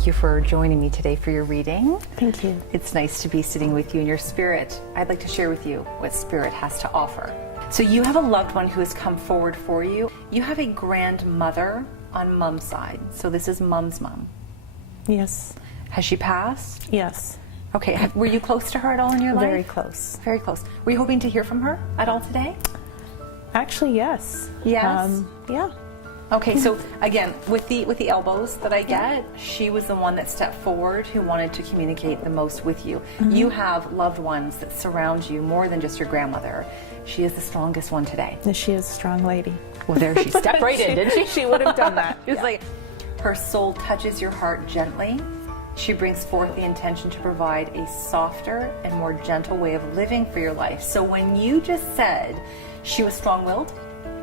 thank you for joining me today for your reading. Thank you. It's nice to be sitting with you in your spirit. I'd like to share with you what spirit has to offer. So you have a loved one who has come forward for you. You have a grandmother on mom's side. So this is mom's mom. Yes. Has she passed? Yes. Okay. Were you close to her at all in your life? Very close. Very close. Were you hoping to hear from her at all today? Actually, yes. Yes? Yeah. Okay, so again, with the elbows that I get, she was the one that stepped forward who wanted to communicate the most with you. Mm-hmm. You have loved ones that surround you more than just your grandmother. She is the strongest one today. She is a strong lady. Well, there she stepped right in, didn't she? She would have done that. It's like her soul touches your heart gently. She brings forth the intention to provide a softer and more gentle way of living for your life. So when you just said she was strong-willed,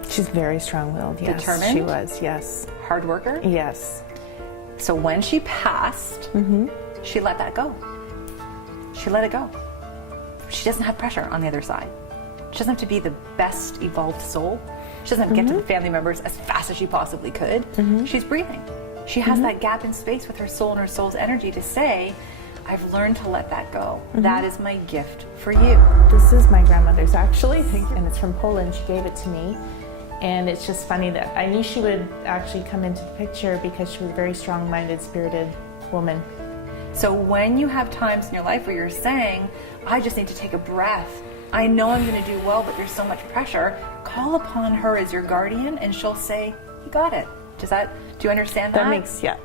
she's very strong-willed, yes. Determined? She was, yes. Hard worker? Yes. So when she passed, she let that go. She let it go. She doesn't have pressure on the other side. She doesn't have to be the best evolved soul. She doesn't have to get to the family members as fast as she possibly could. She's breathing. She has that gap in space with her soul and her soul's energy to say, I've learned to let that go. That is my gift for you. This is my grandmother's, actually, and it's from Poland. She gave it to me. And it's just funny that I knew she would actually come into the picture because she was a very strong-minded, spirited woman. So when you have times in your life where you're saying, I just need to take a breath, I know I'm going to do well, but there's so much pressure, call upon her as your guardian and she'll say, you got it. Do you understand that? That makes, yeah.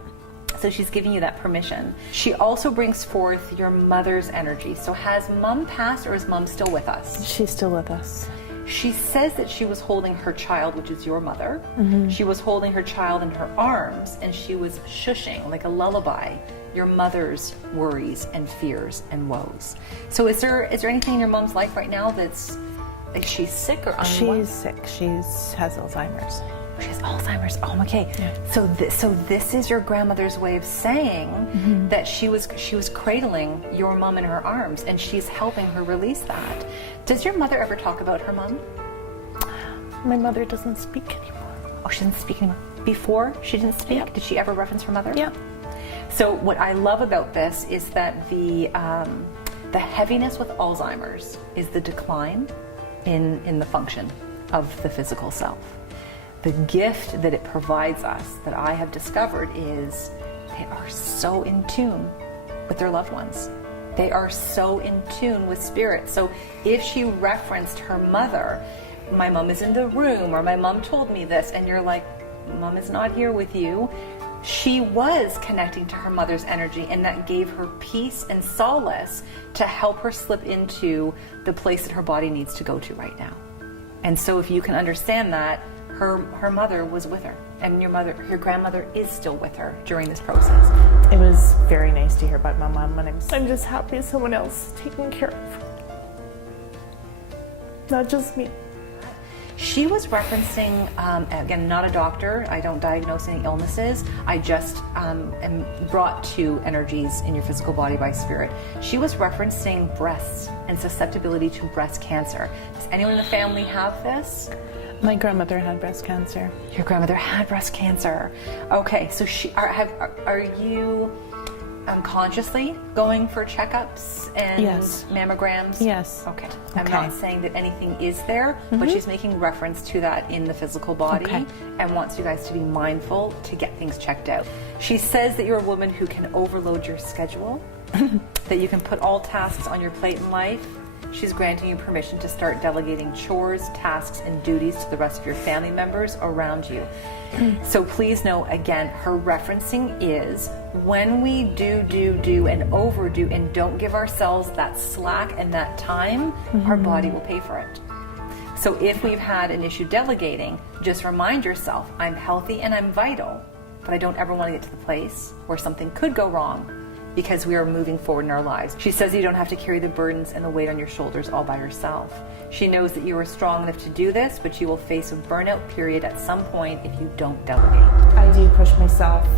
So she's giving you that permission. She also brings forth your mother's energy. So has mom passed or is mom still with us? She's still with us. She says that she was holding her child, which is your mother. She was holding her child in her arms and she was shushing like a lullaby your mother's worries and fears and woes. So is there anything in your mom's life right now that's like she's sick or unwell? She's sick. She has Alzheimer's. She has Alzheimer's. Oh, okay. Yeah. So this is your grandmother's way of saying that she was cradling your mom in her arms and she's helping her release that. Does your mother ever talk about her mom? My mother doesn't speak anymore. Oh, she doesn't speak anymore. Before she didn't speak? Yep. Did she ever reference her mother? Yeah. So what I love about this is that the heaviness with Alzheimer's is the decline in the function of the physical self. The gift that it provides us that I have discovered is they are so in tune with their loved ones. They are so in tune with spirit. So if she referenced her mother, my mom is in the room, or my mom told me this, and you're like, mom is not here with you. She was connecting to her mother's energy, and that gave her peace and solace to help her slip into the place that her body needs to go to right now. And so if you can understand that, her mother was with her, and your grandmother is still with her during this process. It was very nice to hear about my mom, and I'm just happy someone else is taking care of her. Not just me. She was referencing, again, not a doctor, I don't diagnose any illnesses, I just am brought to energies in your physical body by spirit. She was referencing breasts and susceptibility to breast cancer. Does anyone in the family have this? My grandmother had breast cancer. Your grandmother had breast cancer. Okay, so are you consciously going for checkups and Yes. mammograms? Yes. Okay. I'm not saying that anything is there, but she's making reference to that in the physical body and wants you guys to be mindful to get things checked out. She says that you're a woman who can overload your schedule, that you can put all tasks on your plate in life. She's granting you permission to start delegating chores, tasks, and duties to the rest of your family members around you. So please know, again, her referencing is when we do and overdo and don't give ourselves that slack and that time, our body will pay for it. So if we've had an issue delegating, just remind yourself, I'm healthy and I'm vital, but I don't ever want to get to the place where something could go wrong because we are moving forward in our lives. She says you don't have to carry the burdens and the weight on your shoulders all by yourself. She knows that you are strong enough to do this, but you will face a burnout period at some point if you don't delegate. I do push myself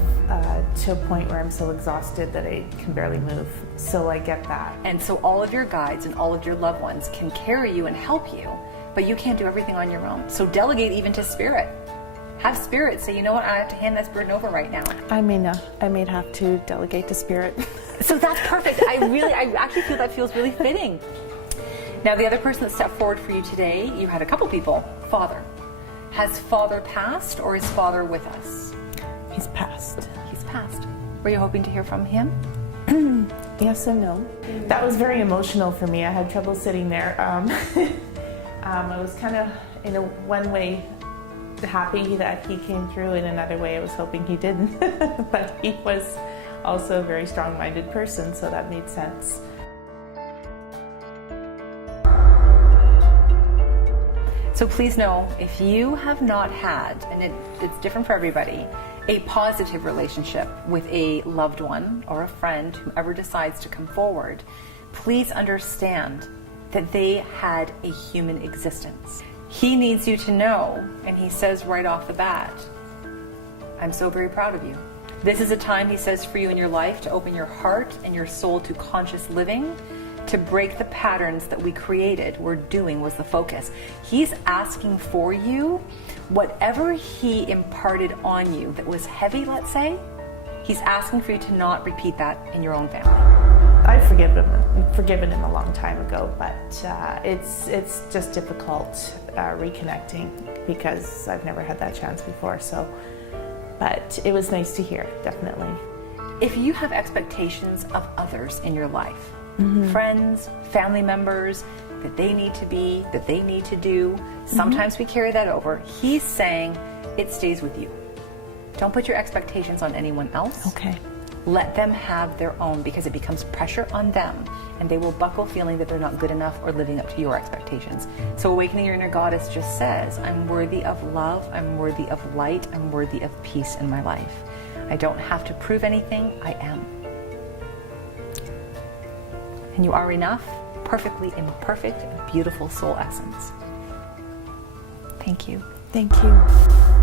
to a point where I'm so exhausted that I can barely move. So I get that. And so all of your guides and all of your loved ones can carry you and help you, but you can't do everything on your own. So delegate even to spirit. have Spirit say, you know what, I have to hand this burden over right now. I may have to delegate to Spirit. So that's perfect. I actually feel that feels really fitting. Now, the other person that stepped forward for you today, you had a couple people. Father. Has Father passed, or is Father with us? He's passed. He's passed. Were you hoping to hear from him? Yes and no. That was very emotional for me. I had trouble sitting there. I was kind of, in a one way, happy that he came through. In another way, I was hoping he didn't. But he was also a very strong-minded person, so that made sense. So please know, if you have not had, and it's different for everybody, a positive relationship with a loved one or a friend, whoever decides to come forward, please understand that they had a human existence. He needs you to know, and he says right off the bat, I'm so very proud of you. This is a time, he says, for you in your life to open your heart and your soul to conscious living, to break the patterns that we created. We're doing was the focus. He's asking for you, whatever he imparted on you that was heavy, let's say, he's asking for you to not repeat that in your own family. I've forgiven him a long time ago, but it's just difficult reconnecting because I've never had that chance before. So, but it was nice to hear, definitely. If you have expectations of others in your life, friends, family members, that they need to be, that they need to do, sometimes we carry that over. He's saying it stays with you. Don't put your expectations on anyone else. Okay. Let them have their own, because it becomes pressure on them and they will buckle feeling that they're not good enough or living up to your expectations. So Awakening Your Inner Goddess just says, I'm worthy of love, I'm worthy of light, I'm worthy of peace in my life. I don't have to prove anything, I am. And you are enough, perfectly imperfect, beautiful soul essence. Thank you. Thank you.